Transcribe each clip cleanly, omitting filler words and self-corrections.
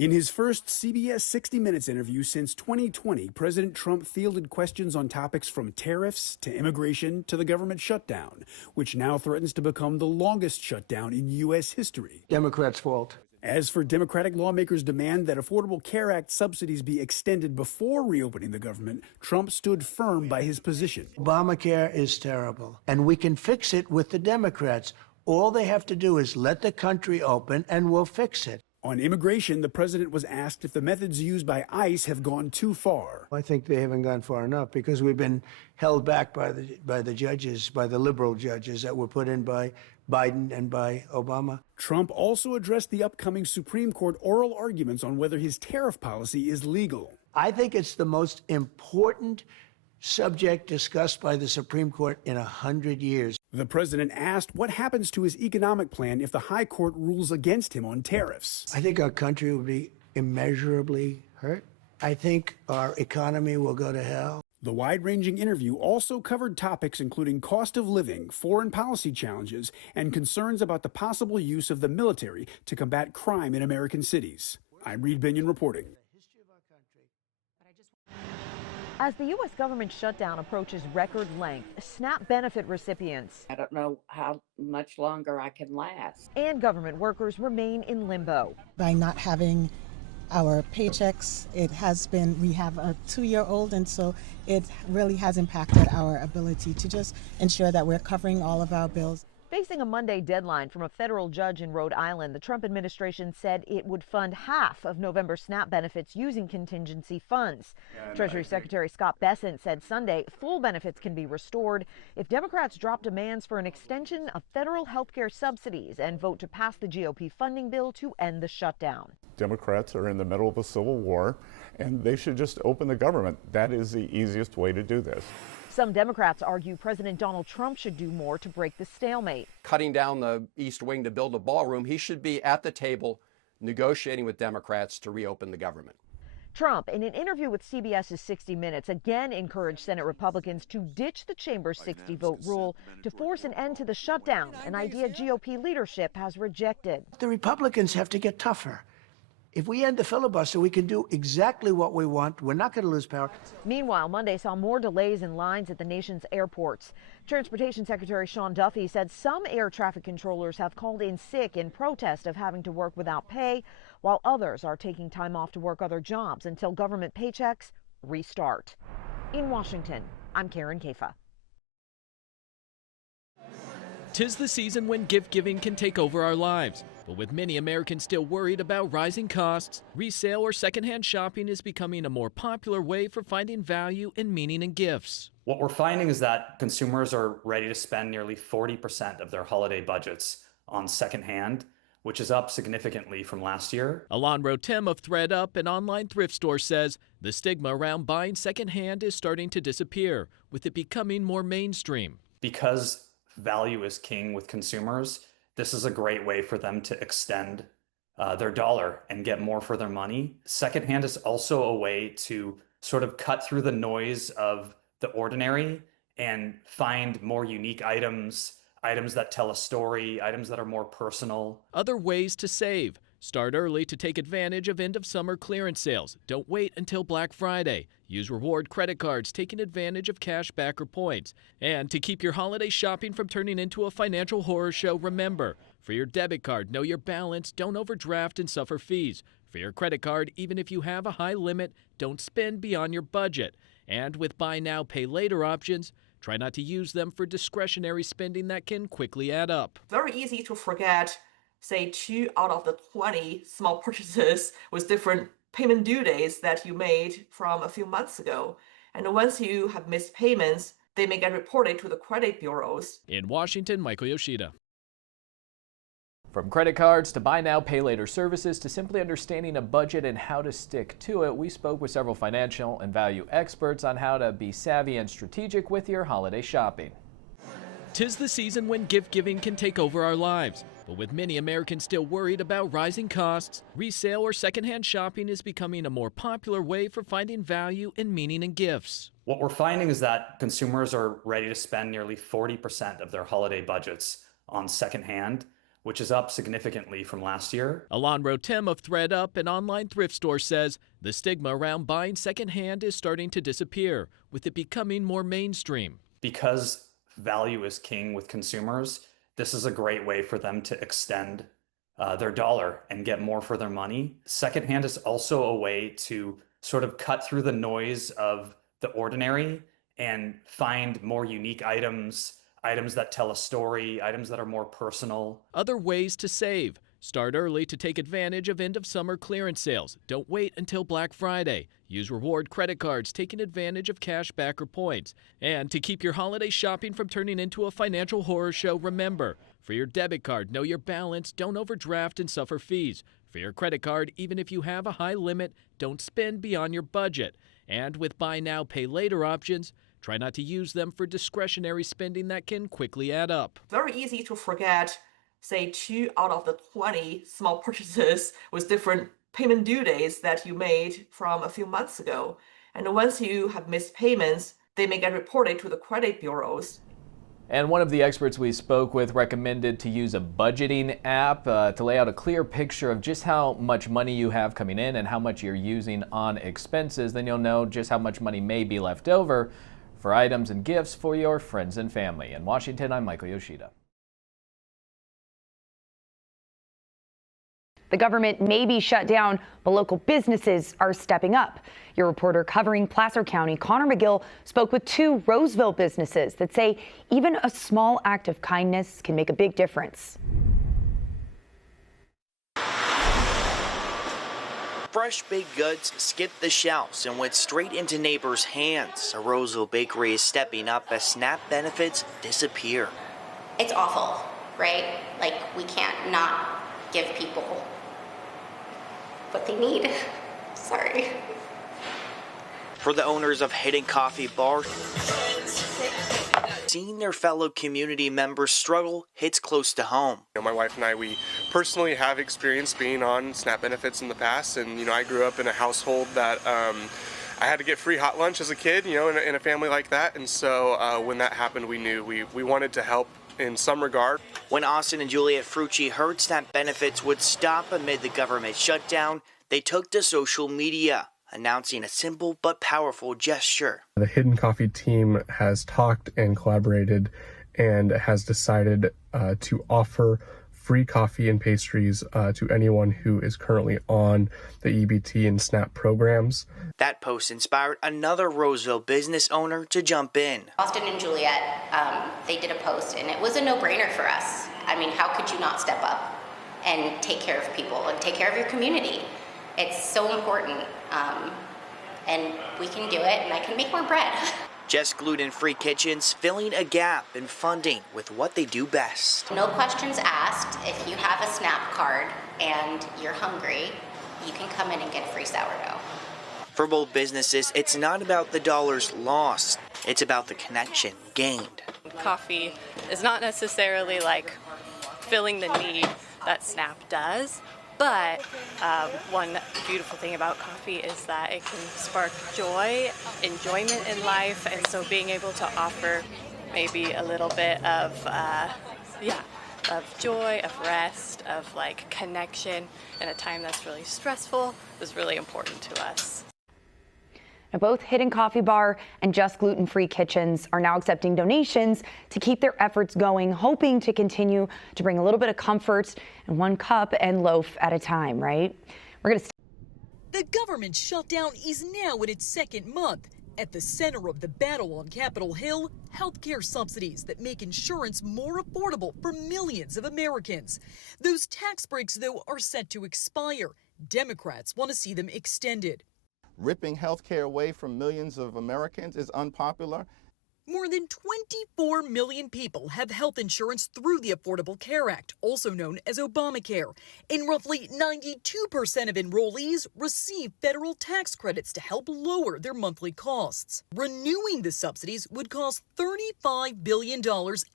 In his first CBS 60 Minutes interview since 2020, President Trump fielded questions on topics from tariffs to immigration to the government shutdown, which now threatens to become the longest shutdown in U.S. history. Democrats' fault. As for Democratic lawmakers' demand that Affordable Care Act subsidies be extended before reopening the government, Trump stood firm by his position. Obamacare is terrible, and we can fix it with the Democrats. All they have to do is let the country open, and we'll fix it. On immigration, the president was asked if the methods used by ICE have gone too far. I think they haven't gone far enough because we've been held back by the judges, by the liberal judges that were put in by Biden and by Obama. Trump also addressed the upcoming Supreme Court oral arguments on whether his tariff policy is legal. I think it's the most important subject discussed by the Supreme Court in 100 years. The president asked what happens to his economic plan if the high court rules against him on tariffs. I think our country will be immeasurably hurt. I think our economy will go to hell. The wide-ranging interview also covered topics including cost of living, foreign policy challenges, and concerns about the possible use of the military to combat crime in American cities. I'm Reed Binion reporting. As the U.S. government shutdown approaches record length, SNAP benefit recipients, I don't know how much longer I can last, and government workers remain in limbo. By not having our paychecks, we have a 2-year-old, and so it really has impacted our ability to just ensure that we're covering all of our bills. Facing a Monday deadline from a federal judge in Rhode Island, the Trump administration said it would fund half of November SNAP benefits using contingency funds. Treasury Secretary Scott Bessent said Sunday full benefits can be restored if Democrats drop demands for an extension of federal health care subsidies and vote to pass the GOP funding bill to end the shutdown. Democrats are in the middle of a civil war, and they should just open the government. That is the easiest way to do this. Some Democrats argue President Donald Trump should do more to break the stalemate. Cutting down the East Wing to build a ballroom, he should be at the table negotiating with Democrats to reopen the government. Trump, in an interview with CBS's 60 Minutes, again encouraged Senate Republicans to ditch the chamber's 60-vote rule to force an end to the shutdown, an idea GOP leadership has rejected. The Republicans have to get tougher. If we end the filibuster, we can do exactly what we want. We're not going to lose power. Meanwhile, Monday saw more delays in lines at the nation's airports. Transportation Secretary Sean Duffy said some air traffic controllers have called in sick in protest of having to work without pay, while others are taking time off to work other jobs until government paychecks restart. In Washington, I'm Karen Kafa. 'Tis the season when gift giving can take over our lives. But with many Americans still worried about rising costs, resale or secondhand shopping is becoming a more popular way for finding value and meaning in gifts. What we're finding is that consumers are ready to spend nearly 40% of their holiday budgets on secondhand, which is up significantly from last year. Alon Rotem of ThreadUp, an online thrift store, says the stigma around buying secondhand is starting to disappear, with it becoming more mainstream. Because value is king with consumers, this is a great way for them to extend their dollar and get more for their money. Secondhand is also a way to sort of cut through the noise of the ordinary and find more unique items that tell a story, items that are more personal. Other ways to save. Start early to take advantage of end-of-summer clearance sales. Don't wait until Black Friday. Use reward credit cards, taking advantage of cash back or points. And to keep your holiday shopping from turning into a financial horror show, remember, for your debit card, know your balance, don't overdraft and suffer fees. For your credit card, even if you have a high limit, don't spend beyond your budget. And with buy now, pay later options, try not to use them for discretionary spending that can quickly add up. Very easy to forget, say 2 out of the 20 small purchases with different payment due dates that you made from a few months ago. And once you have missed payments, they may get reported to the credit bureaus. In Washington, Michael Yoshida. From credit cards to buy now, pay later services to simply understanding a budget and how to stick to it, we spoke with several financial and value experts on how to be savvy and strategic with your holiday shopping. 'Tis the season when gift giving can take over our lives. But with many Americans still worried about rising costs, resale or secondhand shopping is becoming a more popular way for finding value and meaning in gifts. What we're finding is that consumers are ready to spend nearly 40% of their holiday budgets on secondhand, which is up significantly from last year. Alon Rotem of ThreadUp, an online thrift store, says the stigma around buying secondhand is starting to disappear, with it becoming more mainstream. Because value is king with consumers, this is a great way for them to extend their dollar and get more for their money. Secondhand is also a way to sort of cut through the noise of the ordinary and find more unique items, items that tell a story, items that are more personal. Other ways to save. Start early to take advantage of end-of-summer clearance sales. Don't wait until Black Friday. Use reward credit cards, taking advantage of cash back or points. And to keep your holiday shopping from turning into a financial horror show, remember, for your debit card, know your balance, don't overdraft and suffer fees. For your credit card, even if you have a high limit, don't spend beyond your budget. And with buy now, pay later options, try not to use them for discretionary spending that can quickly add up. Very easy to forget, say, 2 out of the 20 small purchases with different payment due dates that you made from a few months ago. And once you have missed payments, they may get reported to the credit bureaus. And one of the experts we spoke with recommended to use a budgeting app to lay out a clear picture of just how much money you have coming in and how much you're using on expenses. Then you'll know just how much money may be left over for items and gifts for your friends and family. In Washington, I'm Michael Yoshida. The government may be shut down, but local businesses are stepping up. Your reporter covering Placer County, Connor McGill, spoke with 2 Roseville businesses that say even a small act of kindness can make a big difference. Fresh baked goods skipped the shelves and went straight into neighbors' hands. A Roseville bakery is stepping up as SNAP benefits disappear. It's awful, right? Like, we can't not give people what they need. Sorry. For the owners of Hidden Coffee Bar, seeing their fellow community members struggle hits close to home. My wife and I, we personally have experience being on SNAP benefits in the past, and I grew up in a household that I had to get free hot lunch as a kid, in a family like that, and so when that happened, we knew we wanted to help in some regard. When Austin and Juliet Frucci heard SNAP benefits would stop amid the government shutdown, they took to social media, announcing a simple but powerful gesture. The Hidden Coffee team has talked and collaborated and has decided to offer free coffee and pastries to anyone who is currently on the EBT and SNAP programs. That post inspired another Roseville business owner to jump in. Austin and Juliet, they did a post, and it was a no-brainer for us. I mean, how could you not step up and take care of people and take care of your community? It's so important, and we can do it, and I can make more bread. Just gluten-free kitchens filling a gap in funding with what they do best. No questions asked. If you have a SNAP card and you're hungry, you can come in and get free sourdough. For both businesses, it's not about the dollars lost. It's about the connection gained. Coffee is not necessarily like filling the need that SNAP does. But one beautiful thing about coffee is that it can spark joy, enjoyment in life, and so being able to offer maybe a little bit of joy, of rest, of like connection in a time that's really stressful is really important to us. Now, both Hidden Coffee Bar and Just Gluten-Free Kitchens are now accepting donations to keep their efforts going, hoping to continue to bring a little bit of comfort in one cup and loaf at a time, right? We're going to. The government shutdown is now in its 2nd month. At the center of the battle on Capitol Hill, healthcare subsidies that make insurance more affordable for millions of Americans. Those tax breaks, though, are set to expire. Democrats want to see them extended. Ripping health care away from millions of Americans is unpopular. More than 24 million people have health insurance through the Affordable Care Act, also known as Obamacare, and roughly 92% of enrollees receive federal tax credits to help lower their monthly costs. Renewing the subsidies would cost $35 billion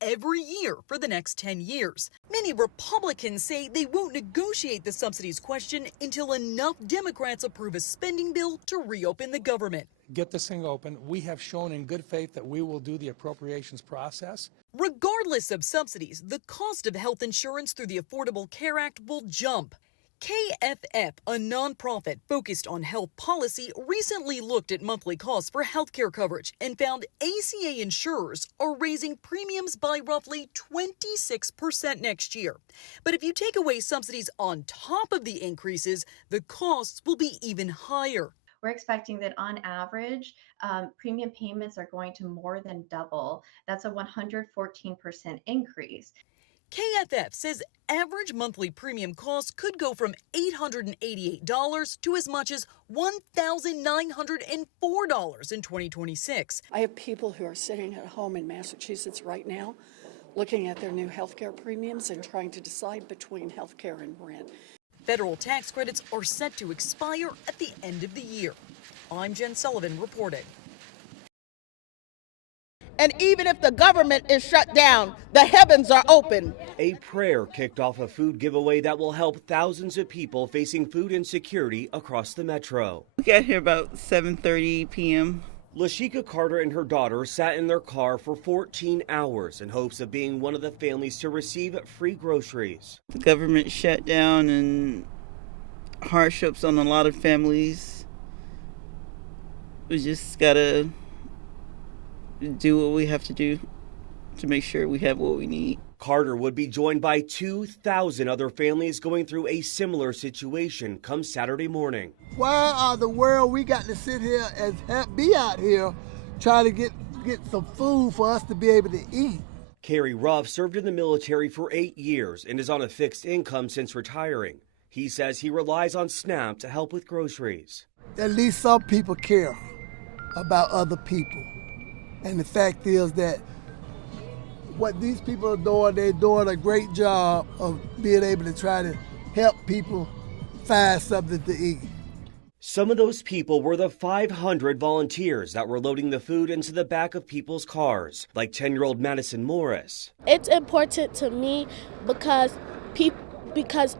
every year for the next 10 years. Many Republicans say they won't negotiate the subsidies question until enough Democrats approve a spending bill to reopen the government. get this thing open. We have shown in good faith that we will do the appropriations process. Regardless of subsidies, the cost of health insurance through the Affordable Care Act will jump. KFF, a nonprofit focused on health policy, recently looked at monthly costs for healthcare coverage and found ACA insurers are raising premiums by roughly 26% next year. But if you take away subsidies on top of the increases, the costs will be even higher. We're expecting that on average, premium payments are going to more than double. That's a 114% increase. KFF says average monthly premium costs could go from $888 to as much as $1,904 in 2026. I have people who are sitting at home in Massachusetts right now looking at their new health care premiums and trying to decide between health care and rent. Federal tax credits are set to expire at the end of the year. I'm Jen Sullivan reporting. And even if the government is shut down, the heavens are open. A prayer kicked off a food giveaway that will help thousands of people facing food insecurity across the metro. We got here about 7:30 p.m. Lashika Carter and her daughter sat in their car for 14 hours in hopes of being one of the families to receive free groceries. The government shut down and hardships on a lot of families. We just gotta do what we have to do to make sure we have what we need. Carter would be joined by 2,000 other families going through a similar situation come Saturday morning. Why are the world we got to sit here and be out here trying to get some food for us to be able to eat? Kerry Ruff served in the military for 8 years and is on a fixed income since retiring. He says he relies on SNAP to help with groceries. At least some people care about other people. And the fact is that what these people are doing, they're doing a great job of being able to try to help people find something to eat. Some of those people were the 500 volunteers that were loading the food into the back of people's cars, like 10-year-old Madison Morris. It's important to me because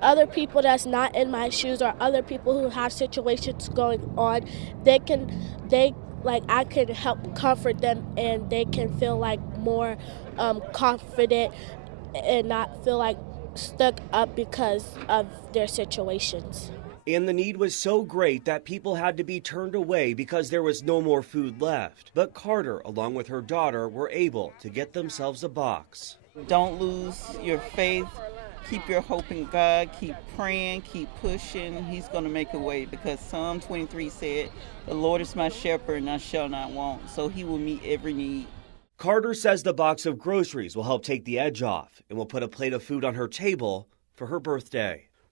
other people that's not in my shoes or other people who have situations going on, I can help comfort them and they can feel like more confident and not feel like stuck up because of their situations. And the need was so great that people had to be turned away because there was no more food left. But Carter, along with her daughter, were able to get themselves a box. Don't lose your faith. Keep your hope in God. Keep praying. Keep pushing. He's going to make a way because Psalm 23 said, "The Lord is my shepherd and I shall not want." So he will meet every need. Carter says the box of groceries will help take the edge off and will put a plate of food on her table for her birthday.